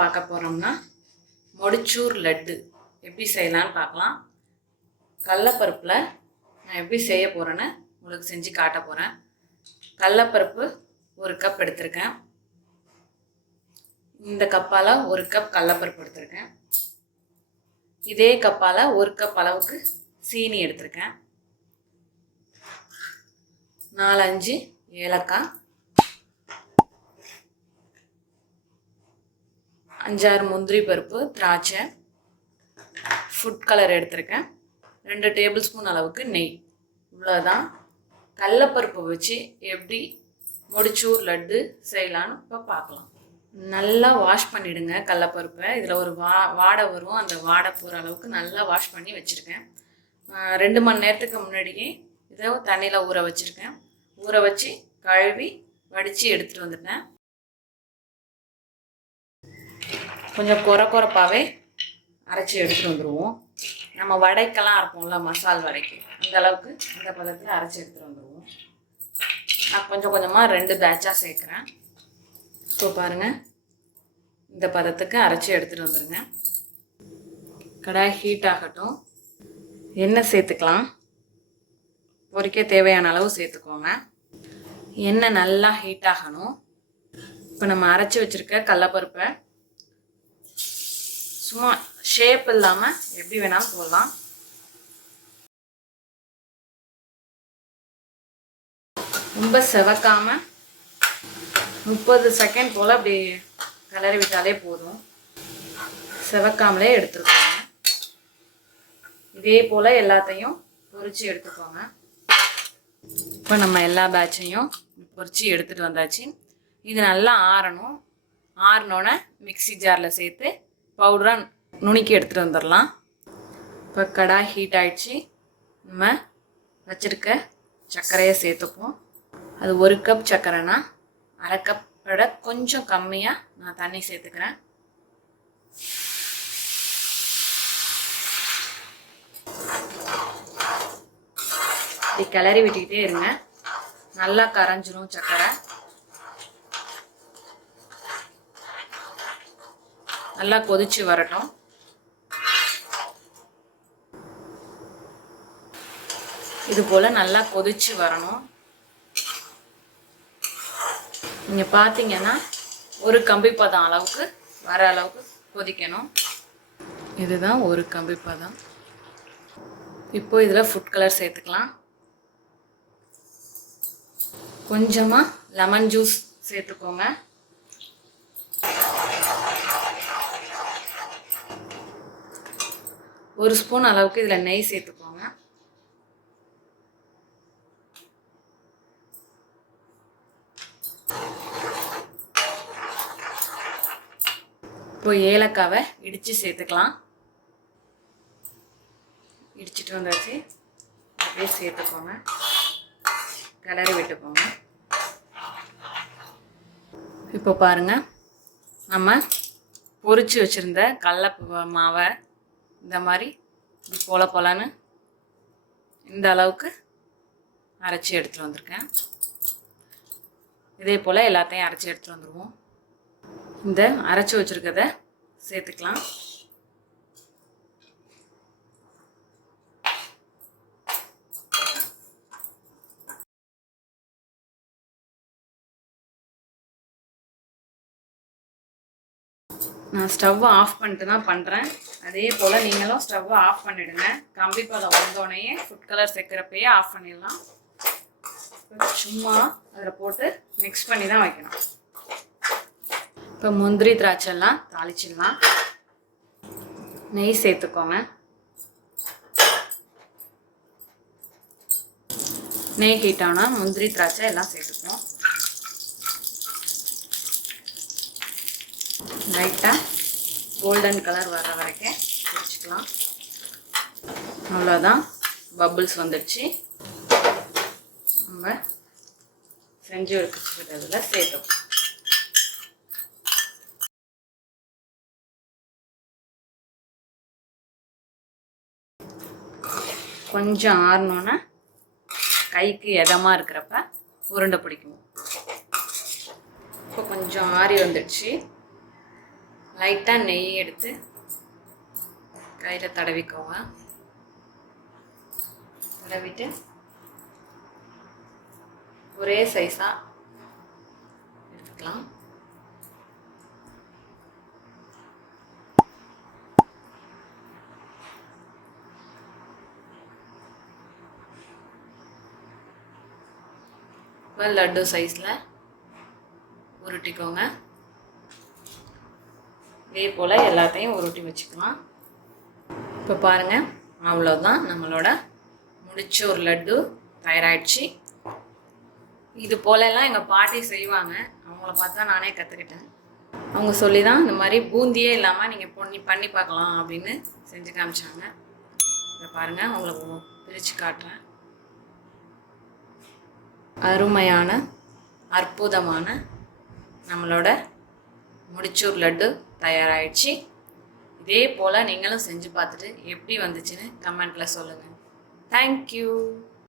பார்க்க போகிறோம்னா முடிச்சூர் லட்டு எப்படி செய்யலான்னு பார்க்கலாம். கடலப்பருப்பில் நான் எப்படி செய்ய போகிறேன்னு உங்களுக்கு செஞ்சு காட்ட போகிறேன். கடலப்பருப்பு 1 கப் எடுத்திருக்கேன். இந்த கப்பால் 1 கப் கடலப்பருப்பு எடுத்திருக்கேன். இதே கப்பால் 1 கப் அளவுக்கு சீனி எடுத்திருக்கேன். 4-5 ஏலக்காய், 5-6 முந்திரி பருப்பு, திராட்சை, ஃபுட் கலர் எடுத்திருக்கேன். 2 டேபிள் ஸ்பூன் அளவுக்கு நெய். இவ்வளோதான். கடலப்பருப்பு வச்சு எப்படி முடிச்சூர் லட்டு செய்யலான்னு இப்போ பார்க்கலாம். நல்லா வாஷ் பண்ணிவிடுங்க கடலப்பருப்பை. இதில் ஒரு வாடை வரும். அந்த வாடை போகிற அளவுக்கு நல்லா வாஷ் பண்ணி வச்சுருக்கேன். 2 மணி நேரத்துக்கு முன்னாடியே இதை தண்ணியில் ஊற வச்சுருக்கேன். ஊற வச்சு கழுவி வடித்து எடுத்துகிட்டு வந்துட்டேன். கொஞ்சம் கொரப்பாகவே அரைச்சி எடுத்துகிட்டு வந்துடுவோம். நம்ம வடைக்கெல்லாம் அரைப்போம்ல, மசால் வடைக்கு, அந்த அளவுக்கு இந்த பதத்தில் அரைச்சி எடுத்துகிட்டு வந்துடுவோம். நான் கொஞ்சம் கொஞ்சமாக 2 பேட்சாக சேர்க்குறேன். இப்போ பாருங்கள், இந்த பதத்துக்கு அரைச்சி எடுத்துகிட்டு வந்துடுங்க. கடாய் ஹீட் ஆகட்டும். எண்ணெய் சேர்த்துக்கலாம். பொரிக்க தேவையான அளவு சேர்த்துக்கோங்க. எண்ணெய் நல்லா ஹீட் ஆகணும். இப்போ நம்ம அரைச்சி வச்சுருக்க கடலப்பருப்பை சும்மா ஷேப் இல்லாமல் எப்படி வேணாலும் போடலாம். ரொம்ப செவக்காமல் 30 செகண்ட் போல் அப்படி கிளறி விட்டாலே போதும். செவக்காமலே எடுத்துருக்கோங்க. இதே போல் எல்லாத்தையும் பொரித்து எடுத்துக்கோங்க. இப்போ நம்ம எல்லா பேட்சையும் பொரித்து எடுத்துகிட்டு வந்தாச்சு. இது நல்லா ஆறணும். ஆறினோன்னே மிக்ஸி ஜாரில் சேர்த்து பவுடராக நுணுக்கி எடுத்துகிட்டு வந்துடலாம். இப்போ கடாய் ஹீட் ஆகிடுச்சு. நம்ம வச்சுருக்க சர்க்கரையை சேர்த்துப்போம். அது 1 கப் சர்க்கரைனா 1/2 கப்போட கொஞ்சம் கம்மியாக நான் தண்ணி சேர்த்துக்கிறேன். இப்படி கிளறி விட்டுக்கிட்டே இருங்க. நல்லா கரைஞ்சிரும் சர்க்கரை. நல்லா கொதிச்சு வரட்டும். இது போல் நல்லா கொதிச்சு வரணும். நீங்கள் பார்த்தீங்கன்னா ஒரு கம்பி பதம் அளவுக்கு வர அளவுக்கு கொதிக்கணும். இதுதான் ஒரு கம்பி பதம். இப்போ இதில் ஃபுட் கலர் சேர்த்துக்கலாம். கொஞ்சமாக லெமன் ஜூஸ் சேர்த்துக்கோங்க. ஒரு ஸ்பூன் அளவுக்கு இதில் நெய் சேர்த்துக்கோங்க. இப்போ ஏலக்காவை இடித்து சேர்த்துக்கலாம். இடிச்சிட்டு வந்தாச்சு. அப்படியே சேர்த்துக்கோங்க. கிளறி விட்டுக்கோங்க. இப்போ பாருங்கள், நம்ம பொரிச்சு வச்சுருந்த கடலை மாவை இந்த மாதிரி போலன்னு இந்த அளவுக்கு அரைச்சி எடுத்துகிட்டு வந்திருக்கேன். இதே போல் எல்லாத்தையும் அரைச்சி எடுத்துகிட்டு வந்துடுவோம். இந்த அரைச்சி வச்சுருக்கத சேர்த்துக்கலாம். நான் ஸ்டவ்வை ஆஃப் பண்ணிட்டு தான் பண்ணுறேன். அதே போல் நீங்களும் ஸ்டவ்வை ஆஃப் பண்ணிவிடுங்க. கம்பி பதம் வந்தோடனே ஃபுட் கலர் சேர்க்குறப்பயே ஆஃப் பண்ணிடலாம். சும்மா அதில் போட்டு மிக்ஸ் பண்ணி தான் வைக்கணும். இப்போ முந்திரி திராட்சைலாம் தாளிச்சிடலாம். நெய் சேர்த்துக்கோங்க. நெய் ஹீட் ஆனால் முந்திரி திராட்சை எல்லாம் சேர்த்துப்போம். லைட்டாக கோல்டன் கலர் வர வரைக்கும் வச்சுக்கலாம். அவ்வளோதான். பபிள்ஸ் வந்துடுச்சு. நம்ம செஞ்சு வச்சுக்கிட்டதில் சேர்த்தோம். கொஞ்சம் ஆறணுன்னா கைக்கு எதமாக இருக்கிறப்ப உருண்டை பிடிக்கும். இப்போ கொஞ்சம் ஆறி வந்துடுச்சு. லைட்டாக நெய் எடுத்து கையில் தடவிக்கோங்க. தடவிட்டு ஒரே சைஸாக எடுத்துக்கலாம். இப்போ லட்டு சைஸில் உருட்டிக்கோங்க. இதே போல் எல்லாத்தையும் உருட்டி வச்சுக்கலாம். இப்போ பாருங்கள், அவ்வளோதான், நம்மளோட முடிச்சூர் லட்டு தயாராகிடுச்சு. இது போலலாம் எங்கள் பாட்டி செய்வாங்க. அவங்கள பார்த்து தான் நானே கற்றுக்கிட்டேன். அவங்க சொல்லி தான் இந்த மாதிரி பூந்தியே இல்லாமல் நீங்கள் பண்ணி பார்க்கலாம் அப்படின்னு செஞ்சு காமிச்சாங்க. இதை பாருங்கள், உங்களுக்கு பிரித்து காட்டுறேன். அருமையான அற்புதமான நம்மளோட முடிச்சூர் லட்டு தயாராகிடுச்சு. இதே போல் நீங்களும் செஞ்சு பார்த்துட்டு எப்படி வந்துச்சுன்னு கமெண்ட்டில் சொல்லுங்கள். தேங்க்யூ.